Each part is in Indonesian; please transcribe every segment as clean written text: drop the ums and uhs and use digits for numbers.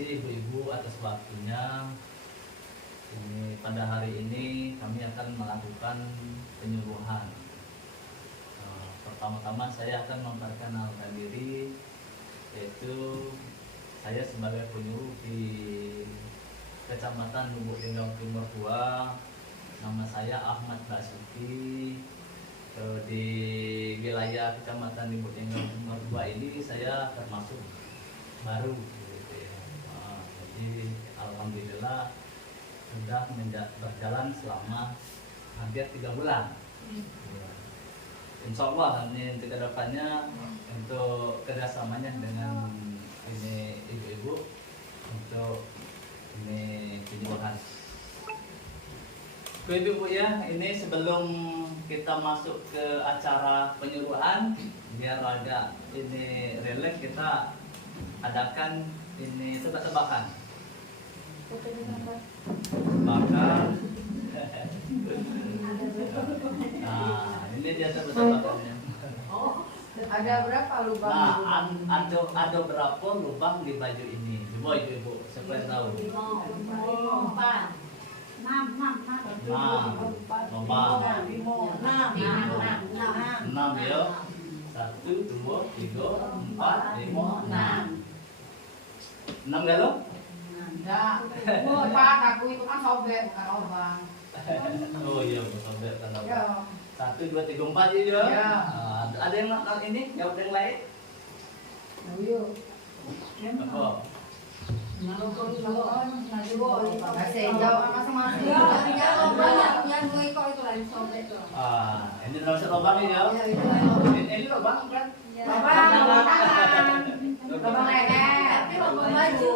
kasih ibu-ibu atas waktunya. Ini pada hari ini kami akan melakukan penyuluhan. Pertama-tama saya akan memperkenalkan diri, yaitu saya sebagai penyuluh di Kecamatan Lubuk Linggau Timur 2. Nama saya Ahmad Basuki. Di wilayah Kecamatan Lubuk Linggau Timur 2 ini saya termasuk baru. Jadi alhamdulillah sudah berjalan selama hampir 3 bulan. Insya Allah ini untuk kedepannya untuk kerjasamanya dengan ini ibu-ibu untuk ini penyuluhan. Ibu-ibu ya, ini sebelum kita masuk ke acara penyuluhan, biar agak ini rileks, kita adakan ini tebak-tebakan. Maka nah ini dia tebak-tebakannya. Ada berapa lubang? Nah, ada berapa lubang di baju ini? Coba ibu, siapa yang tahu? 5, 6 ya. 1, 2, 3, 4, 5, 6. 6 gak lo? Enggak. Pak, aku itu kan sobek bukan lubang. Oh iya, sobek kan. Ya. 1, 2, 3, 4 ya. Ya. Ada yang ini? Jawab yang lain? Ayo. Oh. Kasih jawab masing-masing. Ini termasuk lubang ini ya? Ini lubang kan? Lubang leher. Lubang baju.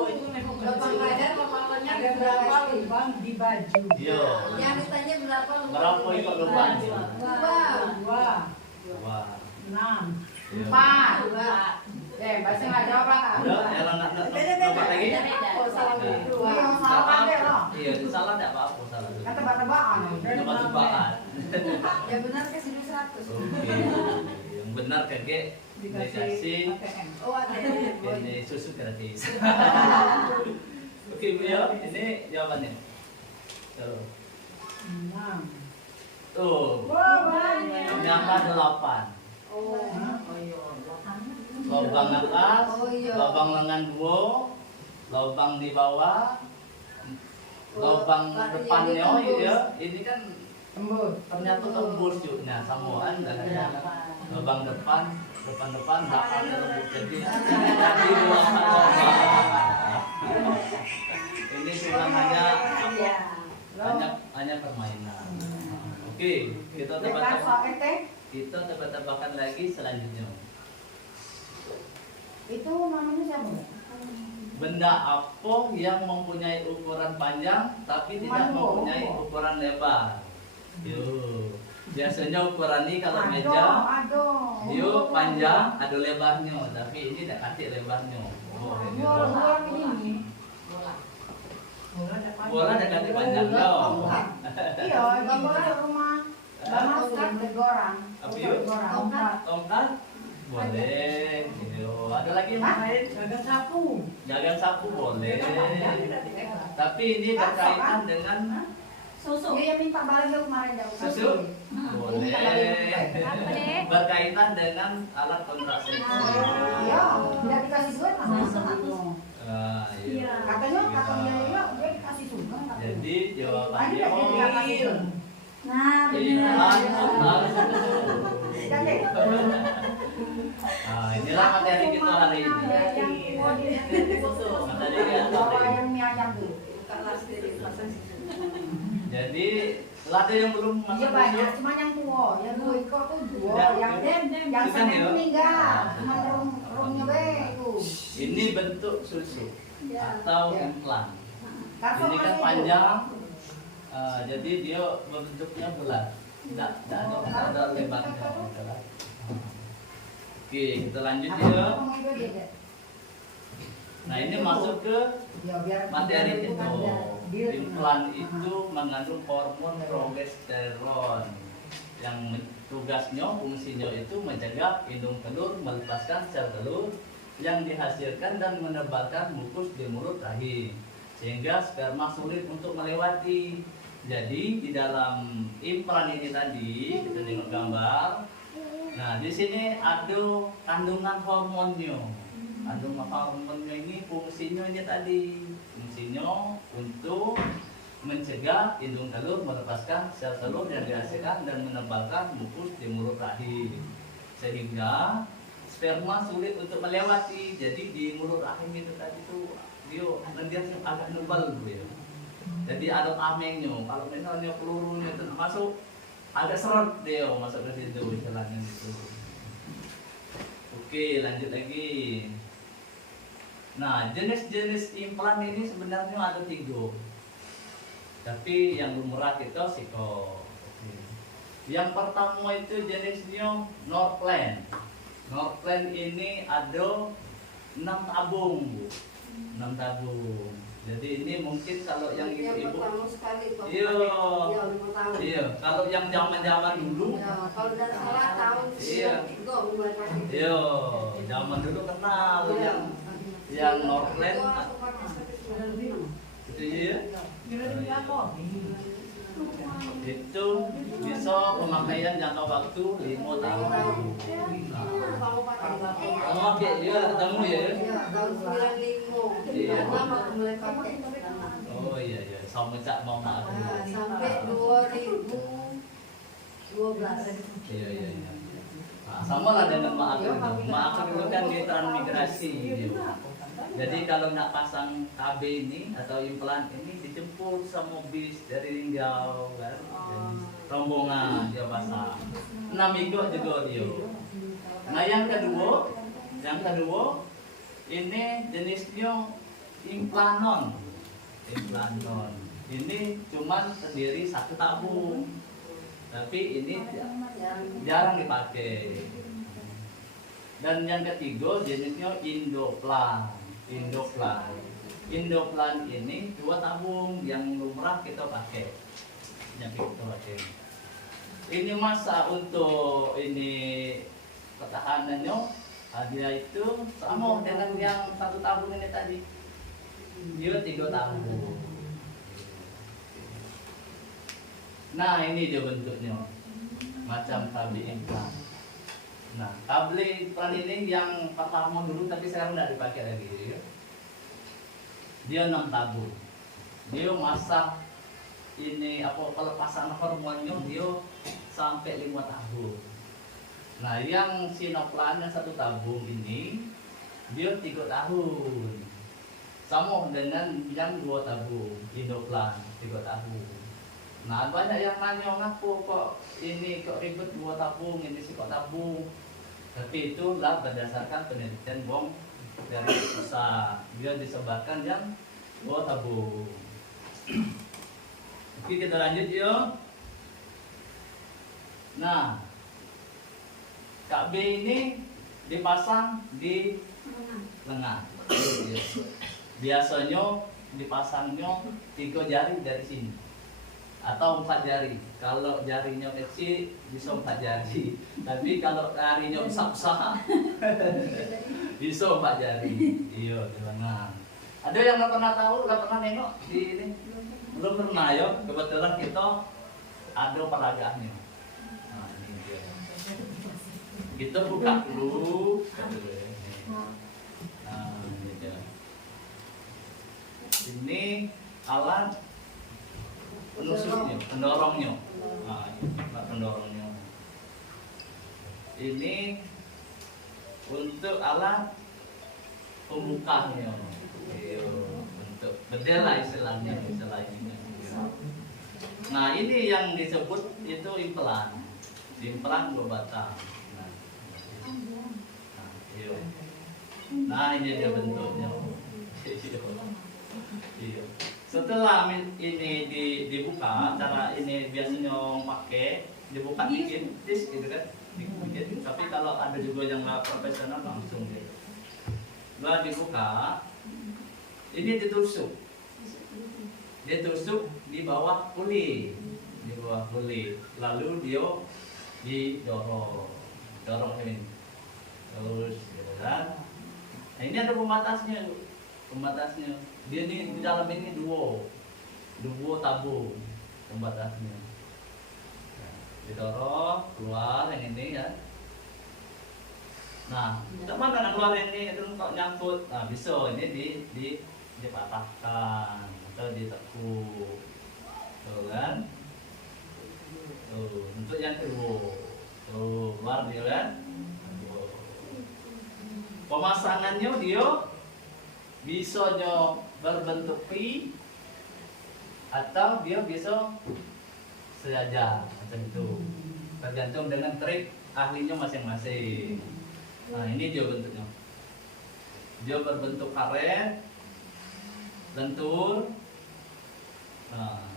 Lubang leher, lubang lengan ada berapa lubang di baju? Iya. Yang ditanya berapa lubang? Berapa ikut lubangnya? 2. 2. 6. 4. Pasti nggak jawab lah kak. Udah, ya nak lompat lagi. Oh, salah gitu. Salah deh loh. Iya, salah enggak apa-apa, salah. Kan tebak-tebakan. Tebak-tebakan. Ya benar kasih 100. Oke. Yang benar kakek dikasih Oh, ada. ini susu gratis. Oke, Bu ya, ini jawabannya. Tuh. 6. Tuh. Oh, banyak. Ternyata 8. Oh, Lubang atas, Oh, iya. lubang lengan 2, lubang di bawah, lubang depannya ya. Ini kan Tembus. ternyata tembus juga. Nah, samuan dan lubang depan, depan belakangnya tembus. Jadi tadi 8 lubang. Ini cuma hanya permainan. Oke, kita tebak-tebakan lagi selanjutnya. Itu namanya siapa? Benda apa yang mempunyai ukuran panjang tapi tidak mempunyai ukuran lebar? Yuk, biasanya ukuran ini kalau meja, yuk panjang, ada lebarnya, tapi ini tidak kasih lebarnya. Oh, ini bola ada kasih panjang dong. Iya, di rumah. Bang Ustaz tegorang. Apa yuk? Tongkat? Boleh. Yuk, ada lagi yang lain? Gagang sapu boleh. Tapi ini berkaitan dengan Susu. Iya, minta balik kemarin jauh. susu? Boleh. Berkaitan dengan alat kontrasepsi. Iya, tidak dikasih duit sama. Iya. Katanya iya dia dikasih sugar. Jadi jawabannya Ada dia dikasih sugar. Nah, iklan benar. Jadi, Nah, inilah materi kita hari ini. Materi kita bawa hari yang mie ayam tuh. Jadi, ada yang belum Iya masuk banyak, susu? cuma yang tua, yang dua ekor tuh dua, Ya, yang Susan sana ya? meninggal, cuma rumnya be itu. Ini bentuk susu atau Ya. implan. Kasih Ini kan kasih panjang, jadi dia bentuknya bulat. Tidak ada lebarnya. Oke, kita lanjut ya. Nah, ini masuk ke materi itu. Implan itu mengandung hormon progesteron yang tugasnya, fungsinya itu mencegah indung telur melepaskan sel telur yang dihasilkan dan menebalkan mukus di mulut rahim sehingga sperma sulit untuk melewati. Jadi di dalam implan ini tadi kita tengok gambar. Nah di sini ada kandungan hormonnya. Kandungan hormonnya ini fungsinya ini tadi, fungsinya untuk mencegah indung telur melepaskan sel telur yang dihasilkan dan menebalkan mukus di mulut rahim sehingga sperma sulit untuk melewati. Jadi di mulut rahim itu tadi tuh dia agak nebal gitu ya. Jadi ada tamengnya. Kalau misalnya pelurunya itu masuk agak seret dia masuk ke situ istilahnya gitu. Oke, lanjut lagi. Nah, jenis-jenis implan ini sebenarnya ada 3. Tapi yang lumrah kita siko. Yang pertama itu jenisnya Norplan. Norplan ini ada 6 tabung, Bu. 6 tabung. Jadi ini mungkin kalau yang ibu-ibu, iya, kalau yang zaman-zaman dulu, kalau tidak salah tahun 93 mulai pakai. iya, zaman dulu kenal yang Norplan, itu ya. Itu bisa pemakaian jangka waktu 5 tahun. Oh, oke, dia ketemu ya? Iya, tahun 95. Iya. Lama mulai pakai. Oh iya iya, sama cak mau maaf. Sampai 2012. Iya iya iya. Nah, sama lah dengan maaf itu. Maaf itu kan di transmigrasi. Gitu. Jadi kalau nak pasang KB ini atau implan ini dijemput sama bis dari Linggau kan, jadi rombongan dia pasang. 6 minggu juga dia. Nah yang kedua ini jenisnya implanon. Implanon ini cuman terdiri 1 tabung, tapi ini jarang dipakai. Dan yang ketiga jenisnya Indoplan. Indoplan ini 2 tabung yang lumrah kita pakai. Ini masa untuk ini pertahanannya dia itu sama dengan yang 1 tabung ini tadi. Dia 3 tabung. Nah ini dia bentuknya macam tabung implan. Nah, kabel implan ini yang pertama dulu tapi sekarang tidak dipakai lagi. Dia 6 tabung. Dia masa ini pelepasan hormonnya dia sampai 5 tabung. Nah, yang Sinoplan yang 1 tabung ini dia 3 tahun. Sama dengan yang 2 tabung, Indoplan 3 tahun. Nah, banyak yang nanya ngaku kok ini kok ribet 2 tabung, ini sih kok tabung. Tapi itulah berdasarkan penelitian Bong dari pusat. Dia disebarkan yang 2 tabung. Oke, kita lanjut yuk. Nah, KB ini dipasang di lengan. Biasanya dipasangnya 3 jari dari sini atau 4 jari. Kalau jarinya kecil bisa 4 jari. Tapi kalau jarinya besar-besar bisa 4 jari. Iya, di lengan. Ada yang nggak pernah tahu, nggak pernah nengok di ini? Belum pernah ya. Kebetulan kita ada peragaannya. Nah, ini dia. Kita buka dulu. Nah, ini dia. Ini alat penusuknya, pendorongnya. Nah, ini pendorongnya. Ini untuk alat pembukanya. Untuk bedel lah istilahnya, ini. Nah, ini yang disebut itu implan. Implan 2 batang. Nah, ini dia bentuknya. Iya. Setelah ini dibuka, cara ini biasanya pakai dibuka dikit, gitu kan, dikit. Tapi kalau ada juga yang nggak profesional langsung gitu. Setelah dibuka, ini ditusuk di bawah kulit, lalu dia didorong ini, terus, gitu kan. ini ada pembatasnya, pembatasnya. Dia di dalam ini duo tabung pembatasnya. Didorong keluar yang ini ya. Nah, kita mana keluar ini itu untuk nyangkut. Nah, bisa ini dipatahkan atau ditekuk. Tuh kan? Tuh, untuk yang kedua. Tuh, keluar dia kan? Tuh. Pemasangannya dia bisa berbentuk P atau dia bisa sejajar macam itu. Tergantung dengan trik ahlinya masing-masing. Nah, ini dia bentuknya. Dia berbentuk karet, lentur. Nah,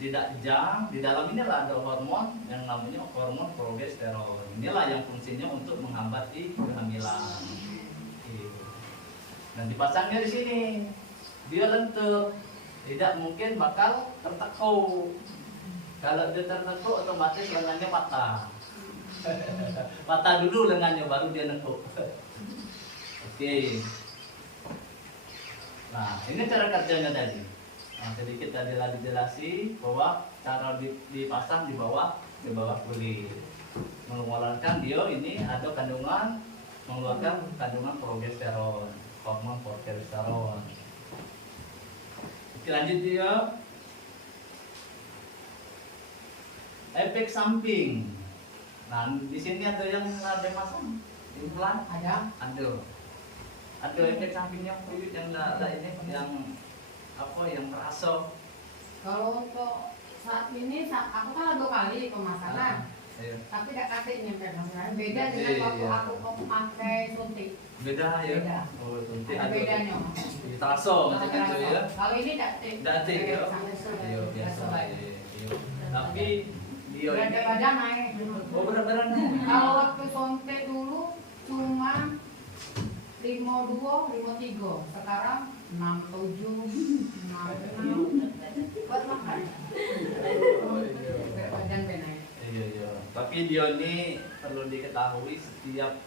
tidak jang. Di dalam inilah ada hormon yang namanya hormon progesteron. Inilah yang fungsinya untuk menghambati kehamilan. Dan dipasangnya di sini. Dia lentur, tidak mungkin bakal tertekuk. Kalau dia tertekuk, otomatis lengannya patah. Patah dulu lengannya baru dia nekuk. Oke. Nah, ini cara kerjanya tadi. Nah, sedikit tadi lagi dijelasi bahwa cara dipasang di bawah kulit. Mengeluarkan dia ini ada kandungan mengeluarkan kandungan progesteron, hormon progesteron. Oke, lanjut dia. Efek samping. Nah, di sini ada yang ada masang implan? Ada. Ada efek sampingnya kulit yang ini yang apa yang terasa. Kalau untuk saat ini aku kan 2 kali pemasangan. Iya. Tapi tidak kasih nyampe masalah. Beda dengan waktu aku pakai suntik. Beda ya. Beda. Oh, suntik Ada bedanya. Terasa macam itu ya. Kalau ini tidak Datik ya. Iya, Biasa. Iya. Tapi dia berat ini badan naik. oh berat-berat. Kalau waktu suntik dulu cuma 52, 53. Sekarang 67, 66. Buat makan. Berat badan naik. Iya. Tapi dia ini perlu diketahui setiap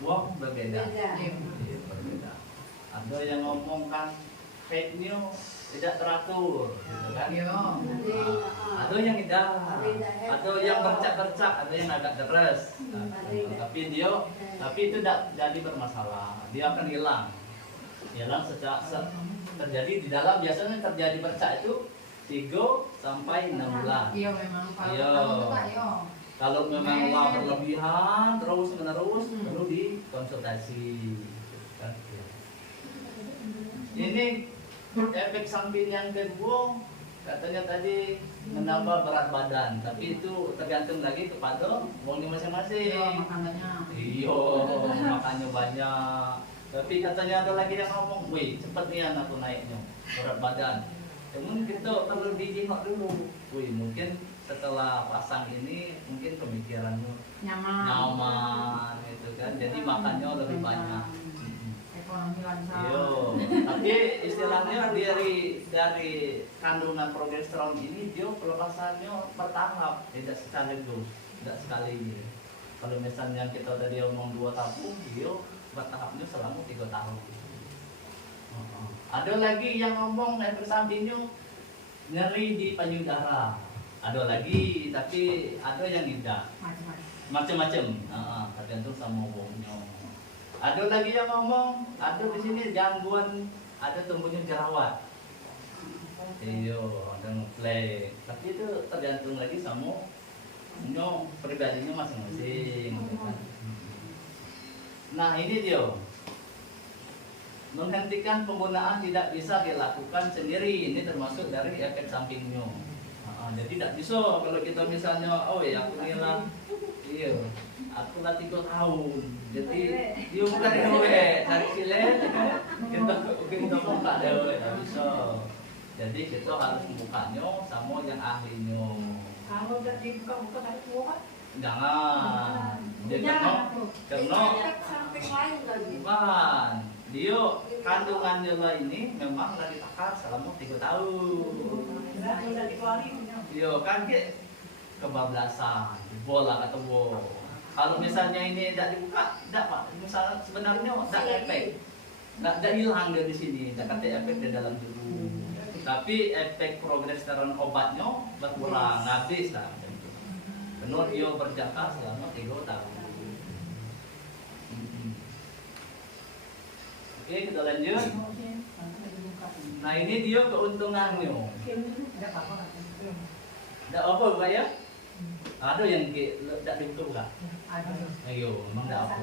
buang berbeda. Iya, berbeda. Ada yang ngomong kan fake news tidak teratur, gitu kan? Iya. Ada yang tidak, ada yang bercak-bercak, ada yang agak deres. Tapi itu tidak jadi bermasalah. Dia akan hilang terjadi di dalam. Biasanya terjadi bercak itu 3 sampai 6 bulan. Iya memang. Iya. Kalau memang berlebihan terus menerus perlu dikonsultasi. Ini efek samping yang kedua katanya tadi menambah berat badan, tapi itu tergantung lagi kepada uangnya masing-masing. Iya makanannya. Iya, makannya banyak. Tapi katanya ada lagi yang ngomong, wih cepet nih aku naiknya berat badan. Namun kita perlu dijengok dulu. Wih mungkin setelah pasang ini mungkin pemikiranmu nyaman gitu kan. Jadi makannya lebih banyak. Ekonomi lancar. Iya. Tapi istilahnya dari kandungan progesteron ini dia pelepasannya bertahap, tidak sekaligus, tidak sekali. Kalau misalnya kita tadi omong 2 tabung, dia bertahapnya selama 3 tahun. Ada lagi yang ngomong efek sampingnya nyeri di payudara. Ada lagi, tapi ada yang tidak. Macam-macam. Tergantung sama wongnya. Ada lagi yang ngomong, ada di sini gangguan, ada tumbuhnya jerawat. Iya, ada ngeflek. Tapi itu tergantung lagi sama pribadinya masing-masing. Nah ini dia. Menghentikan penggunaan tidak bisa dilakukan sendiri. Ini termasuk dari efek sampingnya. Jadi tidak bisa kalau kita misalnya, oh ya aku hilang, iya, aku lah 3 tahun. Jadi dia bukan dewe, cari silet, kita buka dewe, tidak bisa. Jadi kita harus membukanya sama yang ahlinya. Kalau udah dibuka-buka dari tua, Jangan. Karena efek samping lain lagi. bukan. Dia kandungannya lah ini memang lagi ditakar selama 3 tahun. Udah dikeluarin. Iya kan kebablasan, bola atau bo. Kalau misalnya ini tidak dibuka, tidak pak. Misalnya sebenarnya tidak efek. nggak hilang dari sini, nggak kata efek di dalam tubuh. Tapi efek progesteron obatnya berkurang, habis lah. Benar dia berjangka selama 3 tahun. Oke, kita lanjut. Nah ini dia keuntungannya. Tidak apa Pak ya? Ada yang tidak diutuh nggak? Ayo, memang tidak apa.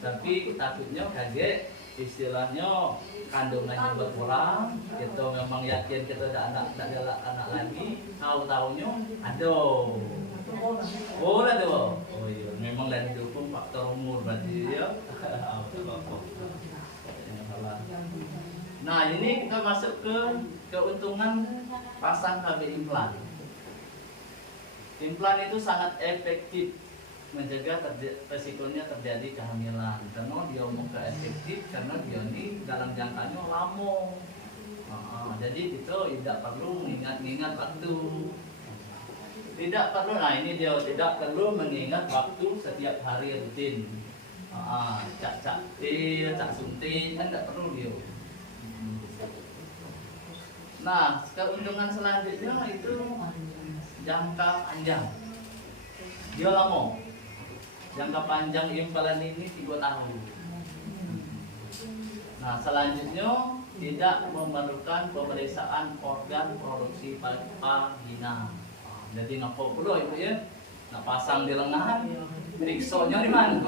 Tapi takutnya kaget, istilahnya kandungannya berkurang. Kita memang yakin kita tidak ada anak lagi. Tahu-tahunya aduh. Oh lah tuh. Oh iya, memang dan didukung faktor umur berarti ya. Nah ini kita masuk ke keuntungan pasang KB implan. Implan itu sangat efektif mencegah resikonya terjadi kehamilan. Karena dia muka efektif karena dia ini dalam jangkanya lama. Jadi itu tidak perlu mengingat-ingat waktu. Tidak perlu. Nah ini dia tidak perlu mengingat waktu setiap hari rutin. Cak suntik kan tidak perlu dia. Nah keuntungan selanjutnya itu jangka panjang. Dia lama. Jangka panjang implan ini 3 tahun. Nah selanjutnya tidak memerlukan pemeriksaan organ produksi vagina. Jadi ngapa pula ibu ya? Nak pasang di lengan, periksonya di mana?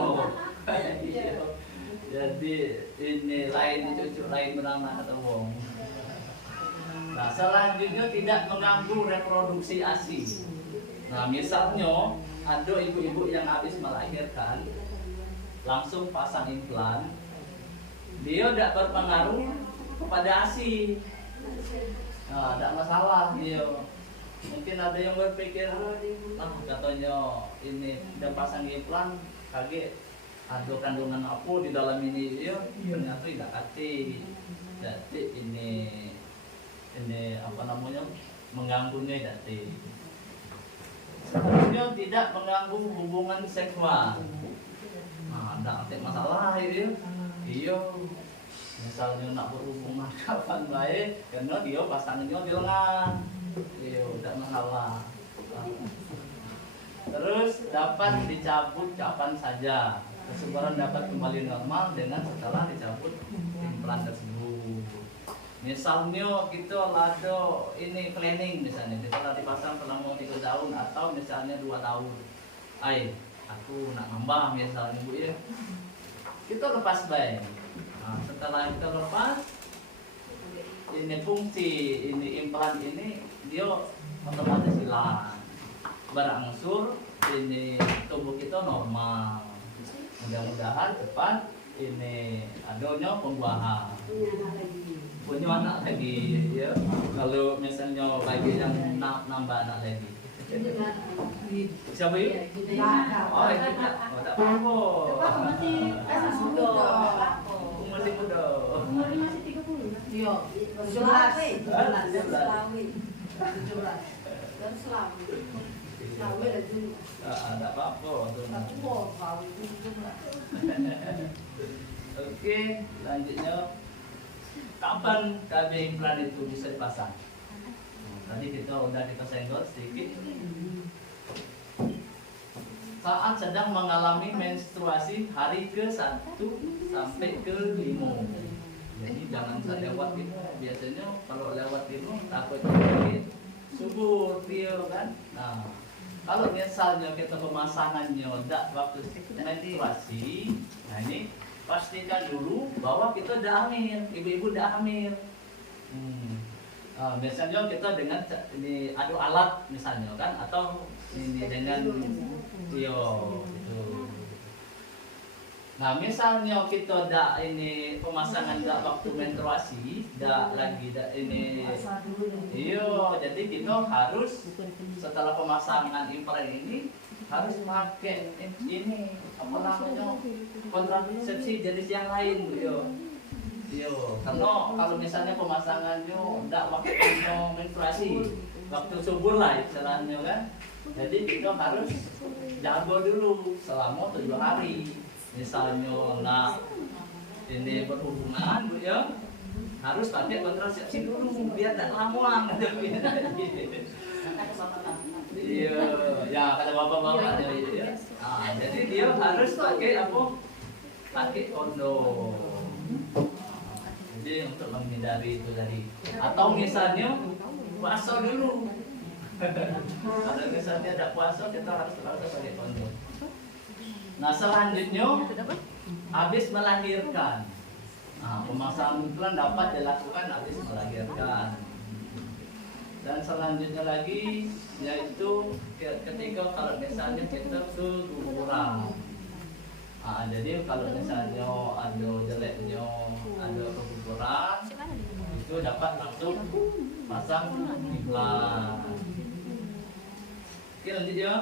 Jadi ini lain cucu lain beranak atau wong. Nah selanjutnya tidak mengganggu reproduksi ASI. Nah misalnya ada ibu-ibu yang habis melahirkan langsung pasang implan, dia tidak berpengaruh kepada ASI. Nah tidak masalah dia. Mungkin ada yang berpikir, katanya ini udah pasang implan, kaget ada kandungan apa di dalam ini, ya ternyata tidak hati. Jadi ini apa namanya mengganggunya jadi. Selanjutnya tidak mengganggu hubungan seksual. Nah, tidak masalah itu. Iya, misalnya nak berhubungan kapan baik, karena dia pasangannya di lengan. Iya, tidak masalah. Terus dapat dicabut kapan saja. Kesuburan dapat kembali normal dengan setelah dicabut implan tersebut. Misalnya kita ada ini cleaning misalnya, kita telah dipasang selama 3 tahun atau misalnya 2 tahun. Aku nak nambah misalnya bu ya, kita lepas baik. Nah, setelah kita lepas, ini fungsi ini implan ini dia otomatis hilang. Berangsur ini tubuh kita normal. Mudah-mudahan cepat ini adanya pembuahan. Punya anak lagi ya. Kalau misalnya lagi yang nambah anak lagi. Siapa itu? Oh, tidak. Oh, tak apa. Masih muda. Masih muda. Umurnya masih 30. Iya, 17. Dan selama. Selama ada dulu. Ada apa-apa. Oke, selanjutnya kapan KB implan itu bisa dipasang? Tadi kita senggol sedikit. Saat sedang mengalami menstruasi hari ke-1 sampai ke-5. Jadi jangan lewat itu. Biasanya kalau lewat itu takutnya subur dia kan. Nah, kalau misalnya kita pemasangannya tidak waktu menstruasi, nah ini pastikan dulu bahwa kita udah hamil, ibu-ibu udah hamil. Biasanya kita dengan ini adu alat misalnya kan, atau ini dengan gitu. Nah misalnya kita udah ini pemasangan udah waktu menstruasi, udah lagi ini, jadi kita harus setelah pemasangan implan ini harus pakai ini apa namanya kontrasepsi jenis yang lain karena kalau misalnya pemasangannya tidak waktu menstruasi, waktu subur lah istilahnya kan, jadi kita harus jago dulu selama 7 hari. Misalnya ini berhubungan Bu ya, harus pakai kontrasepsi dulu biar tidak lama. Iya, ya kata bapak-bapak ya. Nah, jadi dia harus pakai apa? Pakai kondom. Jadi untuk menghindari itu tadi. Atau misalnya puasa dulu. Kalau misalnya ada puasa kita harus pakai kondom. Nah selanjutnya habis melahirkan. Nah, pemasangan implan dapat dilakukan habis melahirkan. Dan selanjutnya lagi yaitu ketika kalau misalnya kita keguguran. Nah, jadi kalau misalnya ada jeleknya, ada keguguran, itu dapat langsung pasang implan. Oke lanjut ya.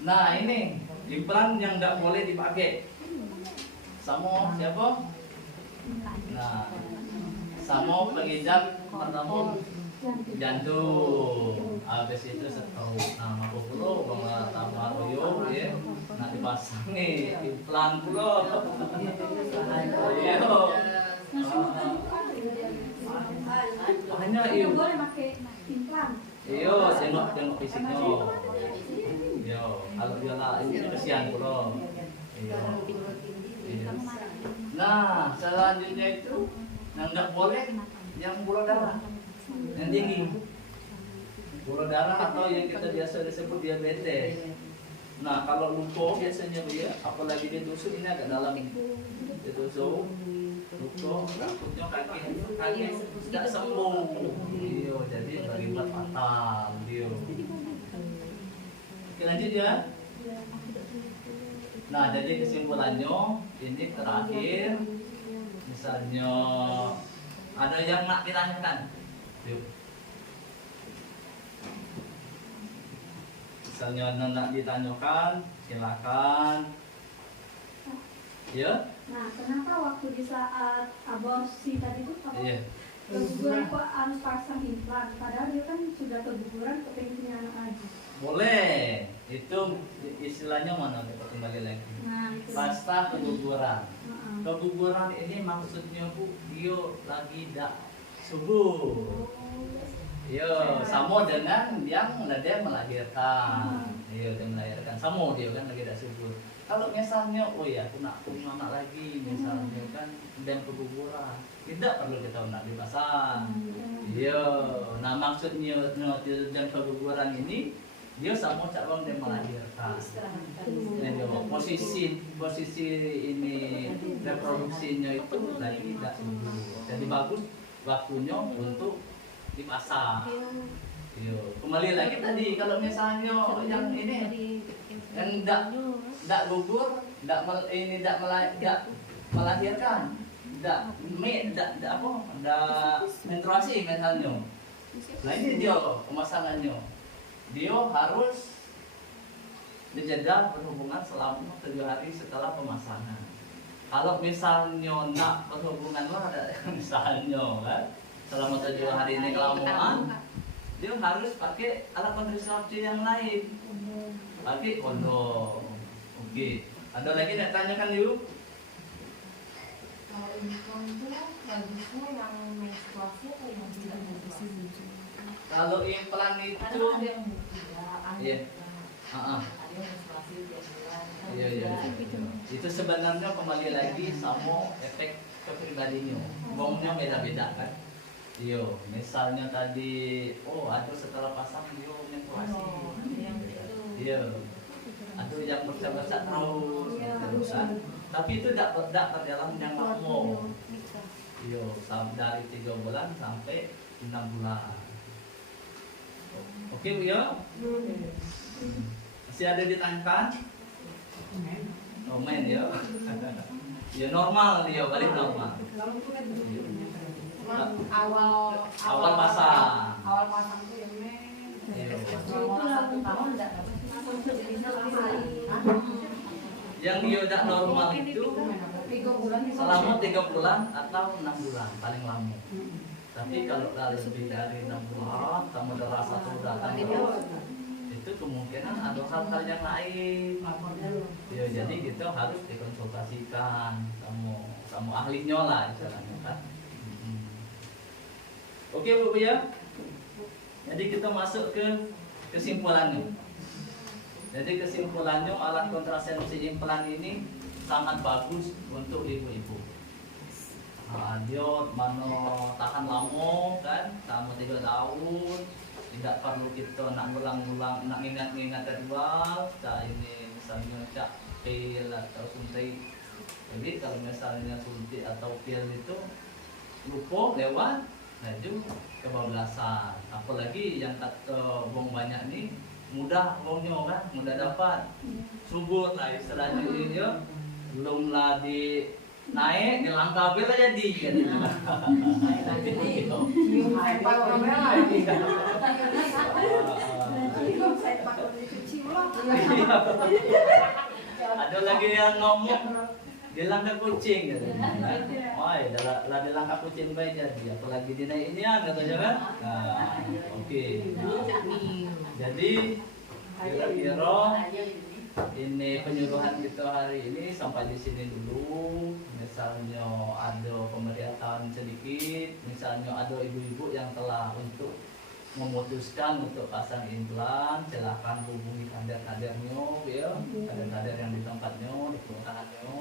Nah ini implan yang tidak boleh dipakai. Sama siapa? Nah, sama pengidap pertama jantung. Habis itu setahu nama pulau bangga tambah royo ya. Nak dipasang nih implan pulau. Iya. Hanya iyo. Boleh pakai implan. Iyo, tengok fisiknya. Iyo, kalau dia lah ini kesian pulau. Iyo. Nah, selanjutnya itu yang nggak boleh yang bola darah, yang tinggi, bola darah atau yang kita biasa disebut diabetes. Nah, kalau luka biasanya dia, apalagi ditusuk ini agak dalam, ditusuk, luka, takutnya kaki tidak sembuh, dia jadi berimbas fatal, dia. Oke lanjut ya. Nah, jadi kesimpulannya ini terakhir, misalnya ada yang nak ditanyakan, yuk. Misalnya nak ditanyakan, silakan. Ya. Nah, kenapa waktu di saat aborsi tadi itu Iya. keguguran kok harus pasang implan? Padahal dia kan sudah keguguran, kepengen punya anak lagi. Boleh, itu istilahnya mana kita kembali lagi. Nah, itu. Pasca keguguran. Keguguran ini maksudnya Bu, dia lagi tidak subur. Iya, sama dengan yang dia melahirkan. Iya, dia melahirkan. Sama dia kan lagi tidak subur. Kalau misalnya, oh ya aku nak punya anak lagi, misalnya kan dan keguguran, tidak perlu kita nak dipasang. Iya, nah maksudnya dan keguguran ini dia sama calon yang melahirkan. Posisi ini reproduksinya itu lagi tidak subur. Jadi bagus waktunya untuk dipasang. Yo, kembali lagi tadi kalau misalnya yang ini yang tidak gugur, tidak melahirkan, tidak menstruasi misalnya. Nah ini dia pemasangannya. Dia harus dijeda berhubungan selama 7 hari setelah pemasangan. Kalau misalnya nak berhubungan lah ada misalnya kan selama 7 hari ini kelamaan, dia harus pakai alat kontrasepsi yang lain, pakai kondom. Oke, ada lagi nak tanyakan yuk? Kalau implan itu bagusnya yang menstruasi atau yang tidak menstruasi? Kalau implan itu, Ada yang tidak, iya, ada yang menstruasi tiap bulan. iya. Itu sebenarnya kembali lagi sama efek kepribadinya. Bomnya beda-beda kan. Iya, misalnya tadi, ada setelah pasang dia menstruasi. Iya, ada yang bersa-bersa terus kan. Tapi itu tidak berjalan yang lama. Iya, dari 3 bulan sampai 6 bulan. Oke Bu ya? Masih ada ditanyakan? Komen ya. Ya normal dia, balik normal. Awal pasang. Awal pasang itu yang Iya. selama 1 tahun tidak dapat. Yang dia tidak normal itu 3 bulan selama 3 bulan atau 6 bulan paling lama. Tapi kalau lebih dari 6 bulan, kamu ada rasa tuh datang itu itu kemungkinan ada hal-hal yang lain. Ya, jadi kita harus dikonsultasikan sama ahlinya lah istilahnya kan. Oke Bu ya. Jadi kita masuk ke kesimpulannya. Jadi kesimpulannya alat kontrasepsi implan ini sangat bagus untuk ibu-ibu. Dia mana tahan lama kan, selama 3 tahun, tidak perlu kita nak ngulang-ngulang, nak ingat-ingat jadwal. Ini misalnya cak pil atau suntik. Jadi kalau misalnya suntik atau pil itu lupa lewat, laju kebablasan. Apalagi yang kata buang banyak nih, mudah buangnya kan, mudah dapat, subur lah istilahnya ini dia. Belum lah di naik di langkah bila jadi kan. Ada lagi yang ngomong di langkah kucing gitu. Wah, lah di langkah kucing baik jadi apalagi dinaiknya katanya kan. Nah, oke. Jadi kira-kira ini penyuluhan kita hari ini sampai di sini dulu. Misalnya ada pemberitahuan sedikit, misalnya ada ibu-ibu yang telah untuk memutuskan untuk pasang implan, silakan hubungi kader-kadernya, ya, kader-kader yang di tempatnya, di kelurahannya.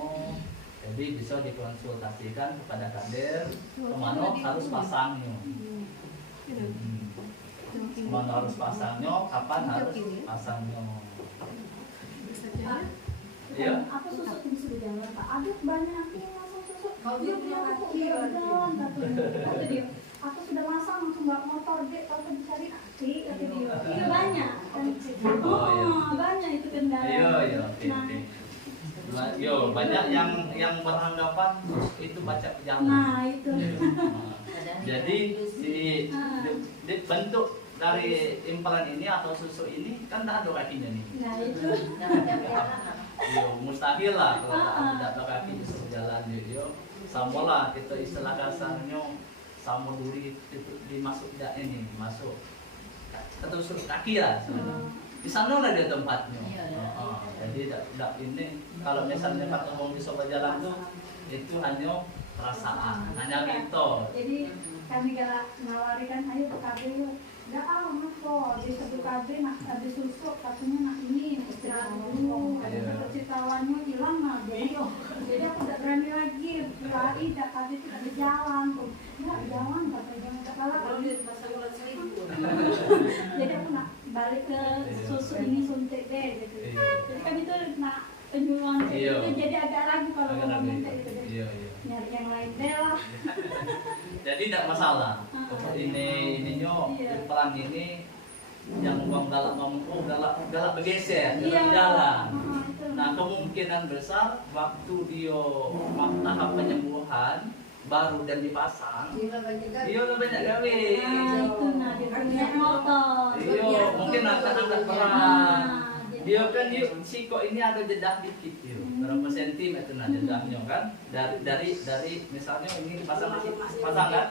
Jadi bisa dikonsultasikan kepada kader kemana harus pasangnya, kemana harus pasangnya, kapan harus pasangnya. Iya. Aku susut bisa berjalan Pak. Ada banyak yang langsung susut. Dia bilang aku jalan kata dia. Aku sudah masang langsung bawa motor dek kalau dicari kaki kata dia. Iya banyak. Banyak itu kendala. Iya. Yo banyak yang beranggapan itu baca pejalan. Nah itu. Jadi di bentuk dari implan ini atau susu ini kan tidak ada kakinya nih. Nah itu. Yo mustahil lah kalau tidak ada kaki bisa berjalan yo. Sama lah kita istilah kasarnya sama duri itu dimasuk ini masuk ketusuk kaki lah sebenarnya. Di sana lah dia tempatnya. Jadi tidak ini kalau misalnya Pak ngomong bisa berjalan tuh itu hanya perasaan, hanya mitos. Jadi kami galak nawarikan ayo ke KB yuk. Enggak mas kok di satu KB nak habis susuk katanya nak ini istirahat dulu. Kecitawannya hilang nah jadi aku tidak berani lagi lari tak KB itu ada jalan tuh. Enggak jalan katanya kalau jadi aku nak balik ke susu ini suntik deh gitu. Jadi kami tuh nak penyuluhan itu jadi agak ragu kalau ngomong gitu. Nyari yang lain deh lah. Jadi tidak masalah. Ininya implan ini yang uang galak ngomong galak bergeser jalan. Nah kemungkinan besar waktu dia tahap penyembuhan baru dan dipasang, dia lebih banyak gawe. Itu nah dia punya motor. Iya mungkin angkat berat. Dia kan siko ini ada jedah dikit berapa sentimeter nah jedahnya kan dari misalnya ini dipasang kan.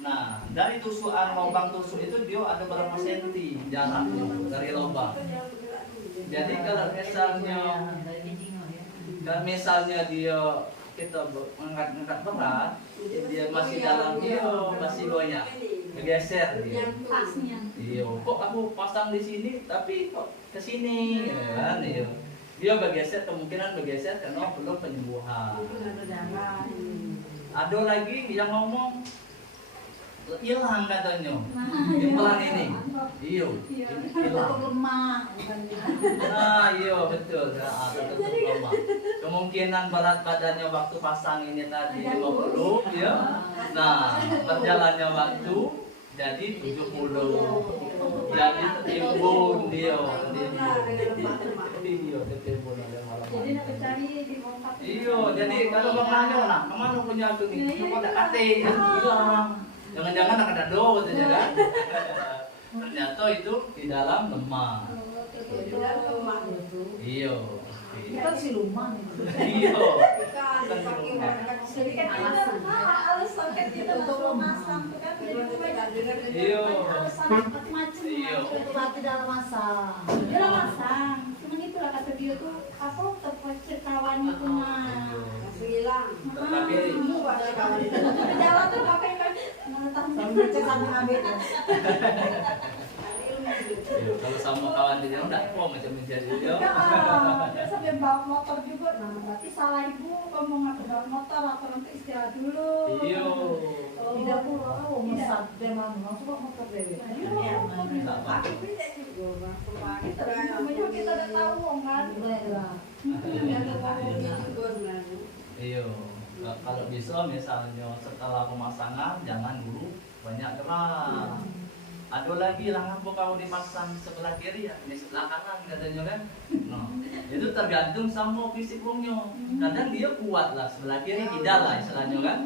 Nah dari tusukan lubang tusuk itu dia ada berapa senti jaraknya dari lubang. Jadi kalau misalnya dia kita mengangkat berat, dia masih dalam dia masih banyak bergeser dia. Pasnya. Iya, kok aku pasang di sini tapi kok ke sini kan iya. Dia bergeser kemungkinan bergeser karena belum penyembuhan. Ada lagi yang ngomong hilang katanya implan ini. Iya, hilang. Nah, iya betul. Nah, tetap lemah. Kemungkinan berat badannya waktu pasang ini tadi 50 ya. Nah, berjalannya waktu jadi 70. Jadi timbun dia. Jadi nak cari di bongkar. Iya, jadi kalau bang nanya nah, kemana punya aku nih? Cuma ada kate hilang. Jangan-jangan ada do katanya kan? Ternyata itu di dalam lemah. Di dalam lemah itu. Iya. Kita siluman. Iya. Jadi kan kita alasan kan kita untuk masang tuh kan jadi banyak Iya. alasan macam-macam. Iya. Itu mati dalam masa. Dia lah masang. Cuman itulah kata dia tuh apa terpecah kawannya punya. Tapi Jalan tuh pakai kan Sambil cek sama Abid. iya, kalau sama kawan di jalan enggak kok macam menjadi dia. Dia sampai bawa motor juga. Nah, berarti salah ibu kamu nggak bawa motor atau nanti istirahat dulu. Iya. Tidak pula, oh mesat dia mau langsung bawa motor dewe. Enggak apa. Kita namanya kita udah tahu kan. Iya. Kalau bisa misalnya setelah pemasangan jangan dulu banyak gerak. Ada lagi lah ngapa kamu dipasang sebelah kiri ya, di sebelah kanan katanya kan. Nah, itu tergantung sama fisik wongnya. Kadang dia kuat lah sebelah kiri, tidak lah istilahnya kan.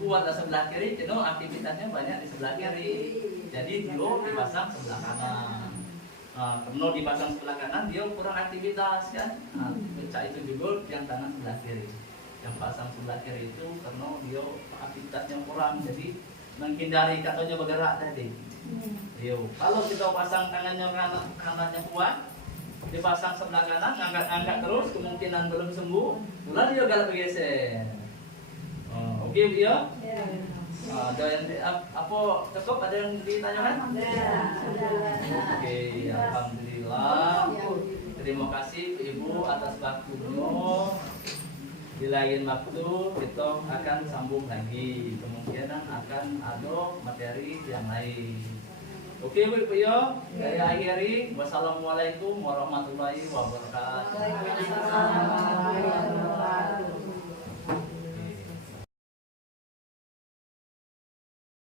Kuat lah sebelah kiri, jadi aktivitasnya banyak di sebelah kiri. Jadi dia dipasang sebelah kanan. Nah, karena dipasang sebelah kanan dia kurang aktivitas kan. Nah, pecah itu juga yang tangan sebelah kiri. Yang pasang sebelah kiri itu karena dia aktivitasnya kurang, jadi menghindari katanya bergerak tadi. Yo, kalau kita pasang tangannya kanannya kuat, dipasang sebelah kanan, angkat-angkat terus, kemungkinan belum sembuh, mulai dia galak bergeser. Oke, Bu ya? Ada yang apa cukup? Ada yang ditanyakan? Oke, alhamdulillah. Terima kasih Ibu atas waktunya. Di lain waktu kita akan sambung lagi, kemungkinan akan ada materi yang lain. Oke Bu ya, saya akhiri. Wassalamualaikum warahmatullahi wabarakatuh. Waalaikumsalam warahmatullahi wabarakatuh.